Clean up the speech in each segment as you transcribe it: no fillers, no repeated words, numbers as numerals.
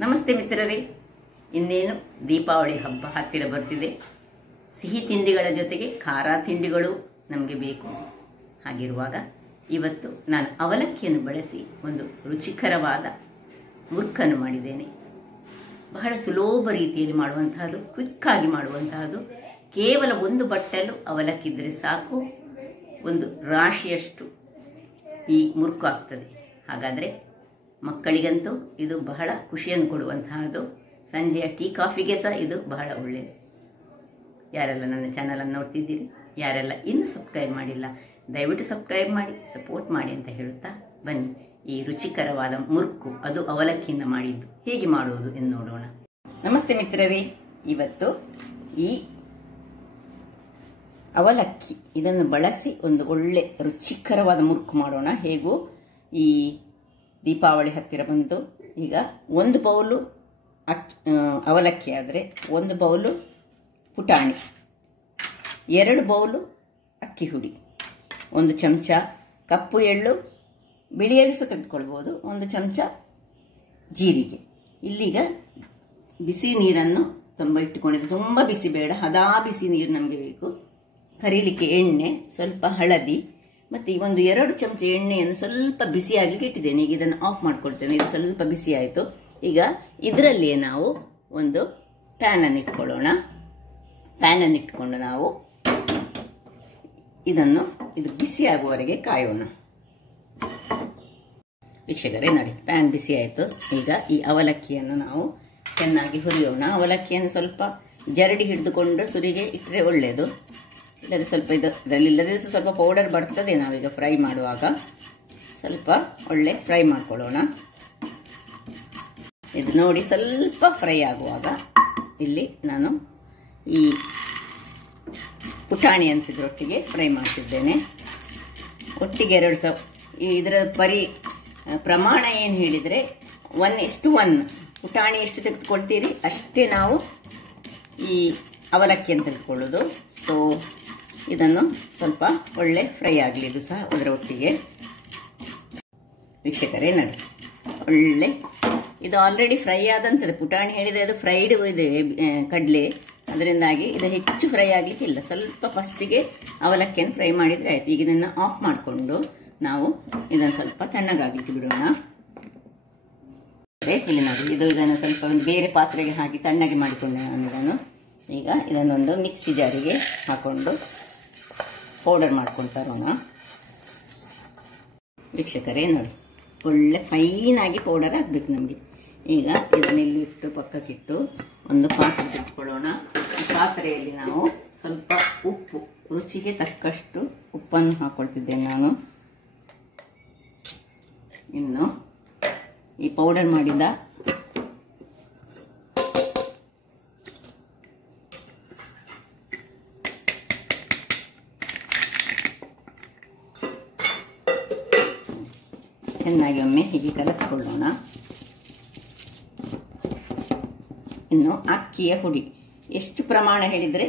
ನಮಸ್ತೆ ಮಿತ್ರರೇ, ಇನ್ನೇನು ದೀಪಾವಳಿ ಹಬ್ಬ ಹತ್ತಿರ ಬರ್ತಿದೆ. ಸಿಹಿ ತಿಂಡಿಗಳ ಜೊತೆಗೆ ಖಾರ ತಿಂಡಿಗಳು ನಮಗೆ ಬೇಕು. ಹಾಗಿರುವಾಗ ಇವತ್ತು ನಾನು ಅವಲಕ್ಕಿಯನ್ನು ಬಳಸಿ ಒಂದು ರುಚಿಕರವಾದ ಮುರ್ಕನ್ನು ಮಾಡಿದ್ದೇನೆ. ಬಹಳ ಸುಲಭ ರೀತಿಯಲ್ಲಿ ಮಾಡುವಂತಹದ್ದು, ಕ್ವಿಕ್ಕಾಗಿ ಮಾಡುವಂತಹದ್ದು. ಕೇವಲ ಒಂದು ಬಟ್ಟಲು ಅವಲಕ್ಕಿದ್ರೆ ಸಾಕು, ಒಂದು ರಾಶಿಯಷ್ಟು ಈ ಮುರುಕು ಆಗ್ತದೆ. ಹಾಗಾದರೆ ಮಕ್ಕಳಿಗಂತೂ ಇದು ಬಹಳ ಖುಷಿಯನ್ನು ಕೊಡುವಂತಹದ್ದು. ಸಂಜೆಯ ಟೀ ಕಾಫಿಗೆ ಸಹ ಇದು ಬಹಳ ಒಳ್ಳೆಯದು. ಯಾರೆಲ್ಲ ನನ್ನ ಚಾನಲನ್ನು ನೋಡ್ತಿದ್ದೀರಿ, ಯಾರೆಲ್ಲ ಇನ್ನೂ ಸಬ್ಸ್ಕ್ರೈಬ್ ಮಾಡಿಲ್ಲ, ದಯವಿಟ್ಟು ಸಬ್ಸ್ಕ್ರೈಬ್ ಮಾಡಿ, ಸಪೋರ್ಟ್ ಮಾಡಿ ಅಂತ ಹೇಳುತ್ತಾ ಬನ್ನಿ ಈ ರುಚಿಕರವಾದ ಮುರುಕು, ಅದು ಅವಲಕ್ಕಿಯಿಂದ ಮಾಡಿದ್ದು, ಹೇಗೆ ಮಾಡುವುದು ಎಂದು ನೋಡೋಣ. ನಮಸ್ತೆ ಮಿತ್ರರೇ, ಇವತ್ತು ಈ ಅವಲಕ್ಕಿ ಇದನ್ನು ಬಳಸಿ ಒಂದು ಒಳ್ಳೆ ರುಚಿಕರವಾದ ಮುರುಕು ಮಾಡೋಣ. ಹೇಗೂ ಈ ದೀಪಾವಳಿ ಹತ್ತಿರ ಬಂತು. ಈಗ 1 ಬೌಲು ಅವಲಕ್ಕಿ ಆದರೆ 1 ಬೌಲು ಪುಟಾಣಿ, 2 ಬೌಲು ಅಕ್ಕಿ ಹುಡಿ, 1 ಚಮಚ ಕಪ್ಪು ಎಳ್ಳು, ಬಿಳಿಯಲ್ಲಿ ಸಹ ತೆಗೆದುಕೊಳ್ಬೋದು, 1 ಚಮಚ ಜೀರಿಗೆ. ಇಲ್ಲೀಗ ಬಿಸಿ ನೀರನ್ನು ಇಟ್ಟುಕೊಂಡಿದ್ದು, ತುಂಬ ಬಿಸಿ ಬೇಡ, ಹದಾ ಬಿಸಿ ನೀರು ನಮಗೆ ಬೇಕು. ಕರೀಲಿಕ್ಕೆ ಎಣ್ಣೆ, ಸ್ವಲ್ಪ ಹಳದಿ, ಮತ್ತು ಈ 2 ಚಮಚ ಎಣ್ಣೆಯನ್ನು ಸ್ವಲ್ಪ ಬಿಸಿ ಆಗಲಿಕ್ಕೆ ಇಟ್ಟಿದ್ದೇನೆ. ಈಗ ಇದನ್ನು ಆಫ್ ಮಾಡ್ಕೊಳ್ತೇನೆ. ಇದು ಸ್ವಲ್ಪ ಬಿಸಿ ಆಯಿತು. ಈಗ ಇದರಲ್ಲಿಯೇ ನಾವು ಒಂದು ಪ್ಯಾನನ್ನು ಇಟ್ಕೊಳ್ಳೋಣ. ಪ್ಯಾನನ್ನು ಇಟ್ಕೊಂಡು ನಾವು ಇದು ಬಿಸಿ ಆಗುವವರೆಗೆ ಕಾಯೋಣ. ವೀಕ್ಷಕರೇ ನೋಡಿ, ಪ್ಯಾನ್ ಬಿಸಿ ಆಯಿತು. ಈಗ ಈ ಅವಲಕ್ಕಿಯನ್ನು ನಾವು ಚೆನ್ನಾಗಿ ಹುರಿಯೋಣ. ಅವಲಕ್ಕಿಯನ್ನು ಸ್ವಲ್ಪ ಜರಡಿ ಹಿಡಿದುಕೊಂಡು ಸುರಿಗೆ ಇಟ್ಟರೆ ಒಳ್ಳೆಯದು. ಇಲ್ಲದೆ ಸ್ವಲ್ಪ ಇಲ್ಲದೆ ಸ್ವಲ್ಪ ಪೌಡರ್ ಬರ್ತದೆ. ನಾವೀಗ ಫ್ರೈ ಮಾಡುವಾಗ ಸ್ವಲ್ಪ ಒಳ್ಳೆ ಫ್ರೈ ಮಾಡ್ಕೊಳ್ಳೋಣ. ಇದು ನೋಡಿ, ಸ್ವಲ್ಪ ಫ್ರೈ ಆಗುವಾಗ ಇಲ್ಲಿ ನಾನು ಈ ಪುಟಾಣಿ ಅನಿಸಿದ್ರೊಟ್ಟಿಗೆ ಫ್ರೈ ಮಾಡ್ತಿದ್ದೇನೆ. ಒಟ್ಟಿಗೆ 2 ಇದರ ಪ್ರಮಾಣ ಏನು ಹೇಳಿದರೆ 1:1. ಪುಟಾಣಿ ಎಷ್ಟು ತೆಗೆದುಕೊಳ್ತೀರಿ ಅಷ್ಟೇ ನಾವು ಈ ಅವಲಕ್ಕಿಯನ್ನು ತೆಗೆದುಕೊಳ್ಳೋದು. ಸೊ ಇದನ್ನು ಸ್ವಲ್ಪ ಒಳ್ಳೆ ಫ್ರೈ ಆಗಲಿ. ಇದು ಸಹ ಅದರ ಒಟ್ಟಿಗೆ. ವೀಕ್ಷಕರೇ ನೋಡಿ, ಒಳ್ಳೆ ಇದು ಆಲ್ರೆಡಿ ಫ್ರೈ ಆದಂಥದ್ದು. ಪುಟಾಣಿ ಹೇಳಿದರೆ ಅದು ಫ್ರೈಡ್ ಇದೆ ಕಡಲೆ, ಅದರಿಂದಾಗಿ ಇದು ಹೆಚ್ಚು ಫ್ರೈ ಆಗಲಿಕ್ಕೆ ಇಲ್ಲ. ಸ್ವಲ್ಪ ಫಸ್ಟಿಗೆ ಅವಲಕ್ಕಿಯನ್ನು ಫ್ರೈ ಮಾಡಿದರೆ ಆಯಿತು. ಈಗ ಇದನ್ನು ಆಫ್ ಮಾಡಿಕೊಂಡು ನಾವು ಇದನ್ನು ಸ್ವಲ್ಪ ತಣ್ಣಗಾಗಲಿಕ್ಕೆ ಬಿಡೋಣ. ಇಲ್ಲಿ ನೋಡಿ, ಇದನ್ನು ಸ್ವಲ್ಪ ಬೇರೆ ಪಾತ್ರೆಗೆ ಹಾಕಿ ತಣ್ಣಗೆ ಮಾಡಿಕೊಂಡೆ ನಾನು ಇದನ್ನು. ಈಗ ಇದನ್ನೊಂದು ಮಿಕ್ಸಿ ಜಾರಿಗೆ ಹಾಕೊಂಡು ಪೌಡರ್ ಮಾಡ್ಕೊಳ್ತಾ ಇರೋಣ. ವೀಕ್ಷಕರೇ ನೋಡಿ, ಒಳ್ಳೆ ಫೈನಾಗಿ ಪೌಡರ್ ಆಗಬೇಕು ನಮಗೆ. ಈಗ ಇದನ್ನೆಲ್ಲಿ ಇಟ್ಟು ಪಕ್ಕಕ್ಕಿಟ್ಟು ಒಂದು ಪಾತ್ರೆ ಇಟ್ಕೊಳ್ಳೋಣ. ಈ ಪಾತ್ರೆಯಲ್ಲಿ ನಾವು ಸ್ವಲ್ಪ ಉಪ್ಪು, ರುಚಿಗೆ ತಕ್ಕಷ್ಟು ಉಪ್ಪನ್ನು ಹಾಕ್ಕೊಳ್ತಿದ್ದೇನೆ ನಾನು. ಇನ್ನು ಈ ಪೌಡರ್ ಮಾಡಿದ ಚೆನ್ನಾಗಿ ಒಮ್ಮೆ ಹೀಗೆ ಕಲಸಿಕೊಳ್ಳೋಣ. ಇನ್ನು ಅಕ್ಕಿಯ ಹುಡಿ ಎಷ್ಟು ಪ್ರಮಾಣ ಹೇಳಿದರೆ,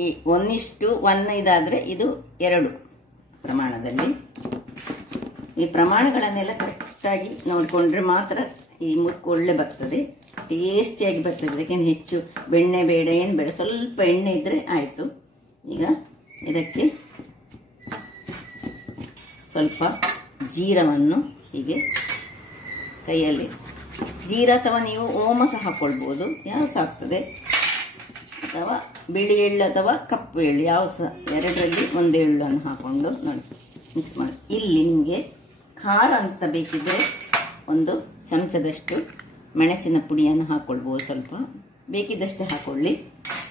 ಈ 1:1 ಇದಾದರೆ ಇದು 2 ಪ್ರಮಾಣದಲ್ಲಿ. ಈ ಪ್ರಮಾಣಗಳನ್ನೆಲ್ಲ ಕರೆಕ್ಟಾಗಿ ನೋಡಿಕೊಂಡ್ರೆ ಮಾತ್ರ ಈ ಮುರುಕು ಒಳ್ಳೆ ಬರ್ತದೆ, ಟೇಸ್ಟಿಯಾಗಿ ಬರ್ತದೆ. ಅದಕ್ಕೆ ಹೆಚ್ಚು ಬೆಣ್ಣೆ ಬೇಡ, ಏನು ಬೇಡ, ಸ್ವಲ್ಪ ಎಣ್ಣೆ ಇದ್ದರೆ ಆಯಿತು. ಈಗ ಇದಕ್ಕೆ ಸ್ವಲ್ಪ ಜೀರವನ್ನು ಹೀಗೆ ಕೈಯಲ್ಲಿ, ಜೀರ ಅಥವಾ ನೀವು ಓಮ ಸಹ ಹಾಕ್ಕೊಳ್ಬೋದು, ಯಾವ ಸಹ ಆಗ್ತದೆ, ಅಥವಾ ಬಿಳಿ ಎಳ್ಳು ಅಥವಾ ಕಪ್ಪು ಎಳ್ಳು, ಯಾವ ಸಹ, 2ರಲ್ಲಿ 1 ಎಳ್ಳನ್ನು ಹಾಕ್ಕೊಂಡು ನೋಡಿ ಮಿಕ್ಸ್ ಮಾಡಿ. ಇಲ್ಲಿ ನಿಮಗೆ ಖಾರ ಅಂತ ಬೇಕಿದ್ದರೆ 1 ಚಮಚದಷ್ಟು ಮೆಣಸಿನ ಪುಡಿಯನ್ನು ಹಾಕ್ಕೊಳ್ಬೋದು, ಸ್ವಲ್ಪ ಬೇಕಿದ್ದಷ್ಟೇ ಹಾಕ್ಕೊಳ್ಳಿ.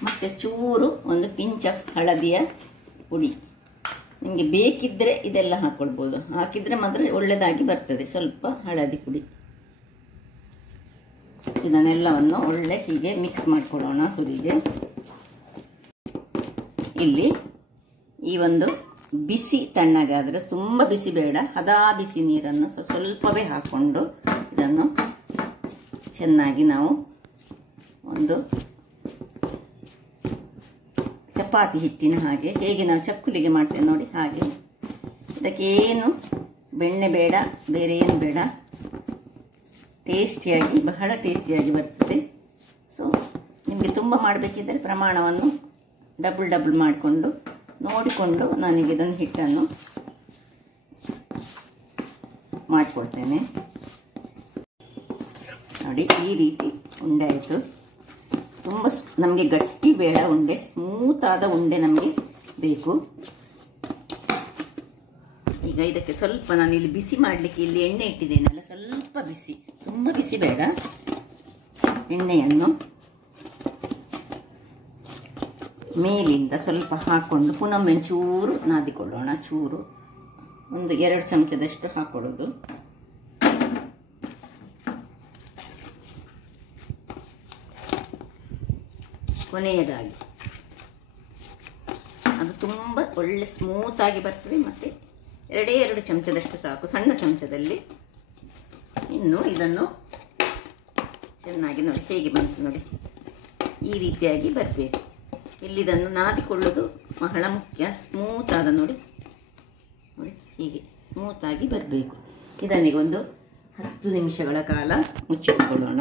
ಮತ್ತು ಚೂರು 1 ಪಿಂಚ್ ಆಫ್ ಹಳದಿಯ ಪುಡಿ, ನಿಮಗೆ ಬೇಕಿದ್ದರೆ ಇದೆಲ್ಲ ಹಾಕ್ಕೊಳ್ಬೋದು. ಹಾಕಿದರೆ ಮಾತ್ರ ಒಳ್ಳೆಯದಾಗಿ ಬರ್ತದೆ. ಸ್ವಲ್ಪ ಹಳದಿ ಪುಡಿ, ಇದನ್ನೆಲ್ಲವನ್ನು ಒಳ್ಳೆ ಹೀಗೆ ಮಿಕ್ಸ್ ಮಾಡಿಕೊಳ್ಳೋಣ ಸುರಿಗೆ. ಇಲ್ಲಿ ಈ ಒಂದು ಬಿಸಿ ತಣ್ಣಗಾದರೆ, ತುಂಬ ಬಿಸಿ ಬೇಡ, ಹದಾ ಬಿಸಿ ನೀರನ್ನು ಸ್ವಲ್ಪವೇ ಹಾಕ್ಕೊಂಡು ಇದನ್ನು ಚೆನ್ನಾಗಿ ನಾವು ಒಂದು ಚಪಾತಿ ಹಿಟ್ಟಿನ ಹಾಗೆ, ಹೇಗೆ ನಾವು ಚಕ್ಕುಲಿಗೆ ಮಾಡ್ತೇವೆ ನೋಡಿ ಹಾಗೆ. ಇದಕ್ಕೇನು ಬೆಣ್ಣೆ ಬೇಡ, ಬೇರೆ ಏನು ಬೇಡ, ಟೇಸ್ಟಿಯಾಗಿ, ಬಹಳ ಟೇಸ್ಟಿಯಾಗಿ ಬರ್ತದೆ. ಸೊ ನಿಮಗೆ ತುಂಬ ಮಾಡಬೇಕಿದ್ದರೆ ಪ್ರಮಾಣವನ್ನು ಡಬಲ್ ಮಾಡಿಕೊಂಡು ನೋಡಿಕೊಂಡು ನಾನೀಗ ಇದನ್ನು ಹಿಟ್ಟನ್ನು ಮಾಡಿಕೊಡ್ತೇನೆ. ನೋಡಿ ಈ ರೀತಿ ಉಂಡೆ ಆಯಿತು. ತುಂಬ ನಮಗೆ ಗಟ್ಟಿ ಬೇಡ ಉಂಡೆ, ಸ್ಮೂತಾದ ಉಂಡೆ ನಮಗೆ ಬೇಕು. ಈಗ ಇದಕ್ಕೆ ಸ್ವಲ್ಪ ನಾನಿಲ್ಲಿ ಬಿಸಿ ಮಾಡಲಿಕ್ಕೆ ಇಲ್ಲಿ ಎಣ್ಣೆ ಇಟ್ಟಿದ್ದೇನಲ್ಲ, ಸ್ವಲ್ಪ ಬಿಸಿ, ತುಂಬ ಬಿಸಿ ಬೇಡ. ಎಣ್ಣೆಯನ್ನು ಮೇಲಿಂದ ಸ್ವಲ್ಪ ಹಾಕ್ಕೊಂಡು ಪುನೊಮ್ಮೆ ಚೂರು ನಾದಿಕೊಳ್ಳೋಣ. ಚೂರು ಒಂದು 2 ಚಮಚದಷ್ಟು ಹಾಕೊಳ್ಳೋದು. ಕೊನೆಯದಾಗಿ ಅದು ತುಂಬ ಒಳ್ಳೆ ಸ್ಮೂತಾಗಿ ಬರ್ತದೆ. ಮತ್ತು 2 ಚಮಚದಷ್ಟು ಸಾಕು, ಸಣ್ಣ ಚಮಚದಲ್ಲಿ. ಇನ್ನು ಇದನ್ನು ಚೆನ್ನಾಗಿ ನೋಡಿ ಹೇಗೆ ಬಂತು ನೋಡಿ, ಈ ರೀತಿಯಾಗಿ ಬರಬೇಕು. ಇಲ್ಲಿದನ್ನು ನಾದಿಕೊಳ್ಳೋದು ಬಹಳ ಮುಖ್ಯ. ಸ್ಮೂತಾದ ನೋಡಿ ನೋಡಿ ಹೀಗೆ ಸ್ಮೂತಾಗಿ ಬರಬೇಕು. ಇದನ್ನೀಗ ಒಂದು 10 ನಿಮಿಷಗಳ ಕಾಲ ಮುಚ್ಚಿಟ್ಕೊಳ್ಳೋಣ.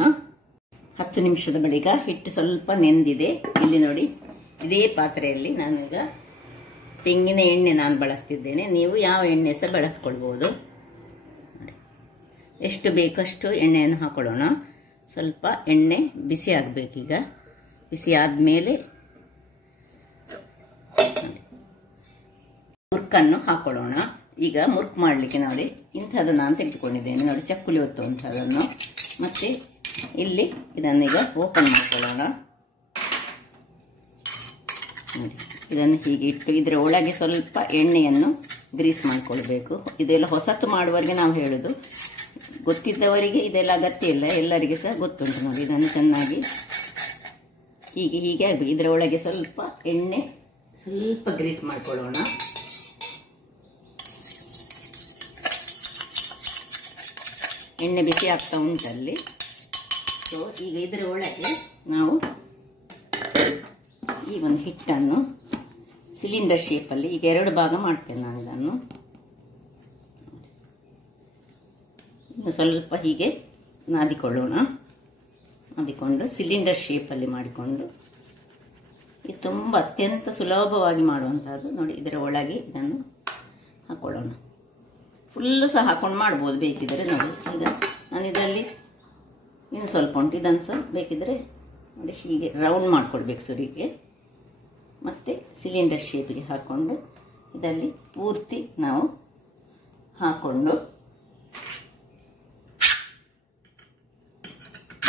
10 ನಿಮಿಷದ ಬಳಿಕ ಹಿಟ್ಟು ಸ್ವಲ್ಪ ನೆಂದಿದೆ. ಇಲ್ಲಿ ನೋಡಿ ಇದೇ ಪಾತ್ರೆಯಲ್ಲಿ ನಾನೀಗ ತೆಂಗಿನ ಎಣ್ಣೆ ನಾನು ಬಳಸ್ತಿದ್ದೇನೆ. ನೀವು ಯಾವ ಎಣ್ಣೆ ಸಹ ಬಳಸ್ಕೊಳ್ಬೋದು. ಎಷ್ಟು ಬೇಕಷ್ಟು ಎಣ್ಣೆಯನ್ನು ಹಾಕೊಳ್ಳೋಣ. ಸ್ವಲ್ಪ ಎಣ್ಣೆ ಬಿಸಿ ಆಗಬೇಕೀಗ. ಬಿಸಿ ಆದಮೇಲೆ ಮುರ್ಕನ್ನು ಹಾಕೊಳ್ಳೋಣ. ಈಗ ಮುರ್ಕ್ ಮಾಡಲಿಕ್ಕೆ ನೋಡಿ ಇಂಥದ್ದು ನಾನು ತೆಗೆದುಕೊಂಡಿದ್ದೇನೆ ನೋಡಿ, ಚಕ್ಕುಲಿ ಒತ್ತುವಂಥದ್ದನ್ನು. ಮತ್ತು ಇಲ್ಲಿ ಇದನ್ನೀಗ ಓಪನ್ ಮಾಡ್ಕೊಳ್ಳೋಣ. ನೋಡಿ ಇದನ್ನು ಹೀಗೆ ಇಟ್ಟು ಇದರ ಒಳಗೆ ಸ್ವಲ್ಪ ಎಣ್ಣೆಯನ್ನು ಗ್ರೀಸ್ ಮಾಡಿಕೊಳ್ಬೇಕು. ಇದೆಲ್ಲ ಹೊಸತು ಮಾಡುವವರಿಗೆ ನಾವು ಹೇಳೋದು, ಗೊತ್ತಿದ್ದವರಿಗೆ ಇದೆಲ್ಲ ಅಗತ್ಯ ಇಲ್ಲ, ಎಲ್ಲರಿಗೆ ಸಹ ಗೊತ್ತುಂಟು ನೋಡಿ. ಇದನ್ನು ಚೆನ್ನಾಗಿ ಹೀಗೆ ಹೀಗೆ ಆಗಬೇಕು. ಇದರ ಒಳಗೆ ಸ್ವಲ್ಪ ಎಣ್ಣೆ ಸ್ವಲ್ಪ ಗ್ರೀಸ್ ಮಾಡಿಕೊಳ್ಳೋಣ. ಎಣ್ಣೆ ಬಿಸಿ ಆಗ್ತಾ ಉಂಟಲ್ಲಿ. ಸೊ ಈಗ ಇದರ ಒಳಗೆ ನಾವು ಈ ಒಂದು ಹಿಟ್ಟನ್ನು ಸಿಲಿಂಡರ್ ಶೇಪಲ್ಲಿ ಈಗ 2 ಭಾಗ ಮಾಡ್ತೇನೆ ನಾನು. ಇದನ್ನು ಇನ್ನು ಸ್ವಲ್ಪ ಹೀಗೆ ನಾದಿಕೊಳ್ಳೋಣ. ನಾದಿಕೊಂಡು ಸಿಲಿಂಡರ್ ಶೇಪಲ್ಲಿ ಮಾಡಿಕೊಂಡು, ಇದು ತುಂಬ ಅತ್ಯಂತ ಸುಲಭವಾಗಿ ಮಾಡುವಂಥದ್ದು ನೋಡಿ. ಇದರ ಒಳಗೆ ಇದನ್ನು ಹಾಕೊಳ್ಳೋಣ. ಫುಲ್ಲು ಸಹ ಹಾಕೊಂಡು ಮಾಡ್ಬೋದು ಬೇಕಿದ್ದರೆ ನೋಡಿ. ಈಗ ನಾನು ಇದರಲ್ಲಿ ಇನ್ನು ಸ್ವಲ್ಪ ಉಂಟು, ಇದನ್ನು ಸಹ ಬೇಕಿದ್ದರೆ ನೋಡಿ ಹೀಗೆ ರೌಂಡ್ ಮಾಡ್ಕೊಳ್ಬೇಕು ಸುರಿಗೆ. ಮತ್ತು ಸಿಲಿಂಡರ್ ಶೇಪಿಗೆ ಹಾಕ್ಕೊಂಡು ಇದರಲ್ಲಿ ಪೂರ್ತಿ ನಾವು ಹಾಕ್ಕೊಂಡು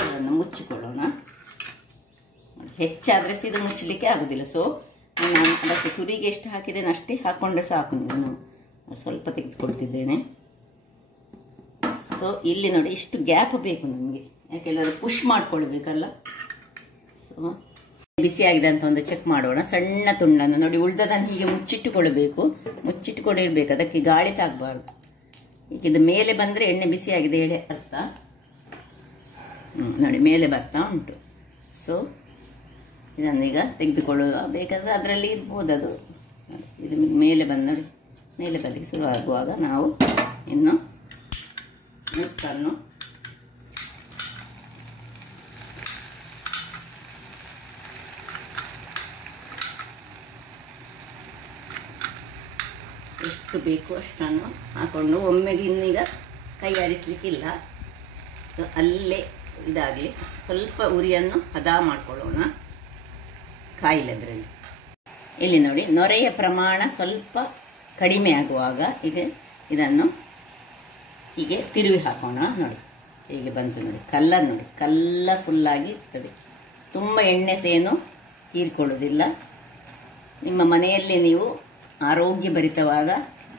ಅದನ್ನು ಮುಚ್ಚಿಕೊಳ್ಳೋಣ. ಹೆಚ್ಚಾದರೆ ಸಹ ಇದು ಮುಚ್ಚಲಿಕ್ಕೆ ಆಗೋದಿಲ್ಲ. ಸೊ ನಾನು ಅದಕ್ಕೆ ಸುರಿಗೆ ಎಷ್ಟು ಹಾಕಿದ್ದೇನೆ ಅಷ್ಟೇ ಹಾಕ್ಕೊಂಡ್ರೆ ಸಾಕು. ನೀವು ಸ್ವಲ್ಪ ತೆಗೆದುಕೊಳ್ತಿದ್ದೇನೆ. ಸೊ ಇಲ್ಲಿ ನೋಡಿ ಇಷ್ಟು ಗ್ಯಾಪ್ ಬೇಕು ನಮಗೆ, ಯಾಕೆಲ್ಲರೂ ಪುಷ್ ಮಾಡ್ಕೊಳ್ಬೇಕಲ್ಲ. ಸೊ ಬಿಸಿಯಾಗಿದೆ ಅಂತ ಒಂದು ಚೆಕ್ ಮಾಡೋಣ. ಸಣ್ಣ ತುಂಡನ್ನು ನೋಡಿ, ಉಳ್ದದನ್ನು ಹೀಗೆ ಮುಚ್ಚಿಟ್ಟುಕೊಳ್ಬೇಕು. ಮುಚ್ಚಿಟ್ಟುಕೊಂಡಿರ್ಬೇಕು, ಅದಕ್ಕೆ ಗಾಳಿ ತಾಗಬಾರ್ದು. ಈಗ ಇದು ಮೇಲೆ ಬಂದರೆ ಎಣ್ಣೆ ಬಿಸಿಯಾಗಿದೆ ಹೇಳಿ ಅರ್ಥ. ನೋಡಿ ಮೇಲೆ ಬರ್ತಾ ಉಂಟು. ಸೊ ಇದನ್ನೀಗ ತೆಗೆದುಕೊಳ್ಳೋದು ಬೇಕಾದ್ರೆ ಅದರಲ್ಲಿ ಇರ್ಬೋದು. ಅದು ಇದು ಮೇಲೆ ಬಂದು ನೋಡಿ, ಮೇಲೆ ಬರಲಿಕ್ಕೆ ಶುರು ಆಗುವಾಗ ನಾವು ಇನ್ನು ಮುತ್ತನ್ನು ಎಷ್ಟು ಬೇಕು ಅಷ್ಟನ್ನು ಹಾಕೊಂಡು ಒಮ್ಮೆಗೆ ಇನ್ನೀಗ ಕೈ ಆಡಿಸ್ಲಿಕ್ಕಿಲ್ಲ. ಅಲ್ಲೇ ಇದಾಗಲಿ, ಸ್ವಲ್ಪ ಉರಿಯನ್ನು ಹದ ಮಾಡಿಕೊಳ್ಳೋಣ ಕಾಯಿಲೆದ್ರಲ್ಲಿ. ಇಲ್ಲಿ ನೋಡಿ ನೊರೆಯ ಪ್ರಮಾಣ ಸ್ವಲ್ಪ ಕಡಿಮೆ ಆಗುವಾಗ ಈಗ ಇದನ್ನು ಹೀಗೆ ತಿರುವಿ ಹಾಕೋಣ. ನೋಡಿ ಹೀಗೆ ಬಂತು ನೋಡಿ, ಕಲ್ಲರ್ ನೋಡಿ, ಕಲ್ಲರ್ಫುಲ್ಲಾಗಿ ಇರ್ತದೆ. ತುಂಬ ಎಣ್ಣೆ ಸೇನು ಹೀರಿಕೊಳ್ಳೋದಿಲ್ಲ. ನಿಮ್ಮ ಮನೆಯಲ್ಲಿ ನೀವು ಆರೋಗ್ಯಭರಿತವಾದ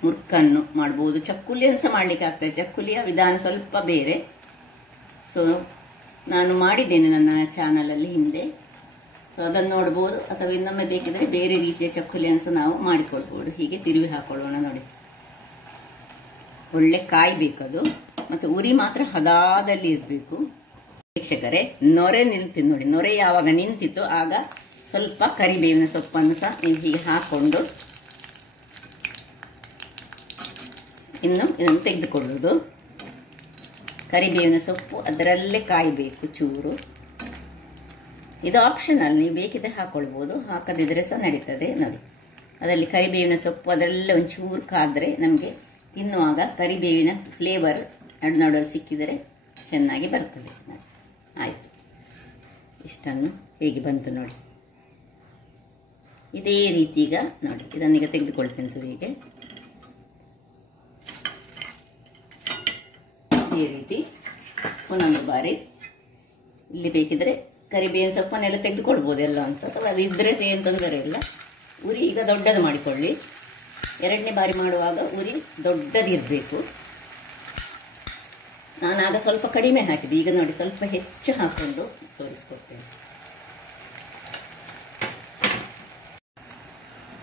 ಮುರ್ಕನ್ನು ಮಾಡ್ಬೋದು. ಚಕ್ಕುಲಿಯನ್ನು ಸಹ ಮಾಡಲಿಕ್ಕೆ ಆಗ್ತದೆ. ಚಕ್ಕುಲಿಯ ವಿಧಾನ ಸ್ವಲ್ಪ ಬೇರೆ. ಸೊ ನಾನು ಮಾಡಿದ್ದೇನೆ ನನ್ನ ಚಾನಲಲ್ಲಿ ಹಿಂದೆ. ಸೊ ಅದನ್ನು ನೋಡ್ಬೋದು, ಅಥವಾ ಇನ್ನೊಮ್ಮೆ ಬೇಕಿದ್ರೆ ಬೇರೆ ರೀತಿಯ ಚಕ್ಕುಲಿಯನ್ನು ಸಹ ನಾವು ಮಾಡಿಕೊಳ್ಬೋದು. ಹೀಗೆ ತಿರುವಿ ಹಾಕೊಳ್ಳೋಣ. ನೋಡಿ ಒಳ್ಳೆ ಕಾಯಬೇಕದು, ಮತ್ತು ಉರಿ ಮಾತ್ರ ಹದಾದಲ್ಲಿ ಇರಬೇಕು. ವೀಕ್ಷಕರೇ, ನೊರೆ ನಿಲ್ತಿದ್ದು ನೋಡಿ, ನೊರೆ ಯಾವಾಗ ನಿಂತಿತ್ತು ಆಗ ಸ್ವಲ್ಪ ಕರಿಬೇವಿನ ಸೊಪ್ಪನ್ನು ಸಹ ನೀವು ಹೀಗೆ ಹಾಕ್ಕೊಂಡು ಇನ್ನು ಇದನ್ನು ತೆಗೆದುಕೊಳ್ಳೋದು. ಕರಿಬೇವಿನ ಸೊಪ್ಪು ಅದರಲ್ಲೇ ಕಾಯಬೇಕು ಚೂರು. ಇದು ಆಪ್ಷನಲ್, ನೀವು ಬೇಕಿದ್ರೆ ಹಾಕೊಳ್ಬೋದು, ಹಾಕದಿದ್ರೆ ಸಹ ನಡೀತದೆ. ನೋಡಿ, ಅದರಲ್ಲಿ ಕರಿಬೇವಿನ ಸೊಪ್ಪು ಅದರಲ್ಲೇ ಒಂಚೂರು ಕಾದ್ರೆ ನಮಗೆ ತಿನ್ನುವಾಗ ಕರಿಬೇವಿನ ಫ್ಲೇವರ್ ನಡು ಸಿಕ್ಕಿದರೆ ಚೆನ್ನಾಗಿ ಬರ್ತದೆ. ಆಯಿತು, ಇಷ್ಟನ್ನು ಹೇಗೆ ಬಂತು ನೋಡಿ. ಇದೇ ರೀತಿ ಈಗ ನೋಡಿ, ಇದನ್ನೀಗ ತೆಗೆದುಕೊಳ್ತೇನೆ ಸುರಿಗೆ. ಇದೇ ರೀತಿ ಒಂದೊಂದು ಬಾರಿ ಇಲ್ಲಿ ಬೇಕಿದ್ರೆ ಕರಿಬೇವಿನ ಸೊಪ್ಪನ್ನೆಲ್ಲ ತೆಗೆದುಕೊಳ್ಬೋದು ಎಲ್ಲ ಅನ್ಸುತ್ತೆ, ಅಥವಾ ಅದು ಇದ್ದರೆ ಏನು ತೊಂದರೆ ಇಲ್ಲ. ಉರಿ ಈಗ ದೊಡ್ಡದು ಮಾಡಿಕೊಳ್ಳಿ. ಎರಡನೇ ಬಾರಿ ಮಾಡುವಾಗ ಉರಿ ದೊಡ್ಡದಿರಬೇಕು. ನಾನಾಗ ಸ್ವಲ್ಪ ಕಡಿಮೆ ಹಾಕಿದೆ, ಈಗ ನೋಡಿ ಸ್ವಲ್ಪ ಹೆಚ್ಚು ಹಾಕ್ಕೊಂಡು ತೋರಿಸ್ಕೊಡ್ತೇನೆ.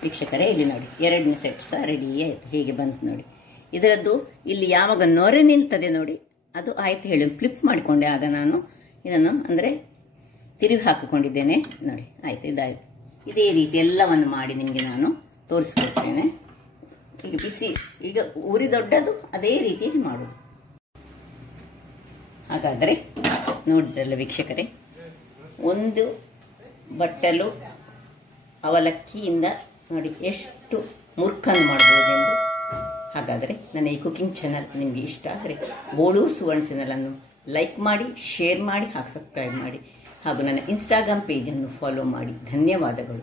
ವೀಕ್ಷಕರೇ, ಇಲ್ಲಿ ನೋಡಿ ಎರಡನೇ ಸೆಟ್ ಸಹ ರೆಡಿ ಆಯಿತು. ಹೇಗೆ ಬಂತು ನೋಡಿ. ಇದರದ್ದು ಇಲ್ಲಿ ಯಾವಾಗ ನೊರೆ ನಿಲ್ತದೆ ನೋಡಿ, ಅದು ಆಯ್ತು ಹೇಳಿ ಫ್ಲಿಪ್ ಮಾಡಿಕೊಂಡೆ. ಆಗ ನಾನು ಇದನ್ನು ಅಂದರೆ ತಿರುವಿ ಹಾಕಿಕೊಂಡಿದ್ದೇನೆ ನೋಡಿ. ಆಯಿತು, ಇದಾಯಿತು. ಇದೇ ರೀತಿ ಎಲ್ಲವನ್ನು ಮಾಡಿ ನಿಮಗೆ ನಾನು ತೋರಿಸ್ಕೊಡ್ತೇನೆ. ಈಗ ಬಿಸಿ, ಈಗ ಉರಿ ದೊಡ್ಡದು, ಅದೇ ರೀತಿ ಮಾಡೋದು. ಹಾಗಾದರೆ ನೋಡಿದ್ರಲ್ಲ ವೀಕ್ಷಕರೇ, ಒಂದು ಬಟ್ಟಲು ಅವಲಕ್ಕಿಯಿಂದ ನೋಡಿ ಎಷ್ಟು ಮುರ್ಕನ್ನು ಮಾಡ್ಬೋದೆಂದು. ಹಾಗಾದರೆ ನನ್ನ ಈ ಕುಕಿಂಗ್ ಚಾನಲ್ ನಿಮಗೆ ಇಷ್ಟ ಆದರೆ ಬೋಳೂರು ಸುವರ್ಣ ಚಾನಲನ್ನು ಲೈಕ್ ಮಾಡಿ, ಶೇರ್ ಮಾಡಿ, ಹಾಗೂ ಸಬ್ಸ್ಕ್ರೈಬ್ ಮಾಡಿ, ಹಾಗೂ ನನ್ನ ಇನ್ಸ್ಟಾಗ್ರಾಮ್ ಪೇಜನ್ನು ಫಾಲೋ ಮಾಡಿ. ಧನ್ಯವಾದಗಳು.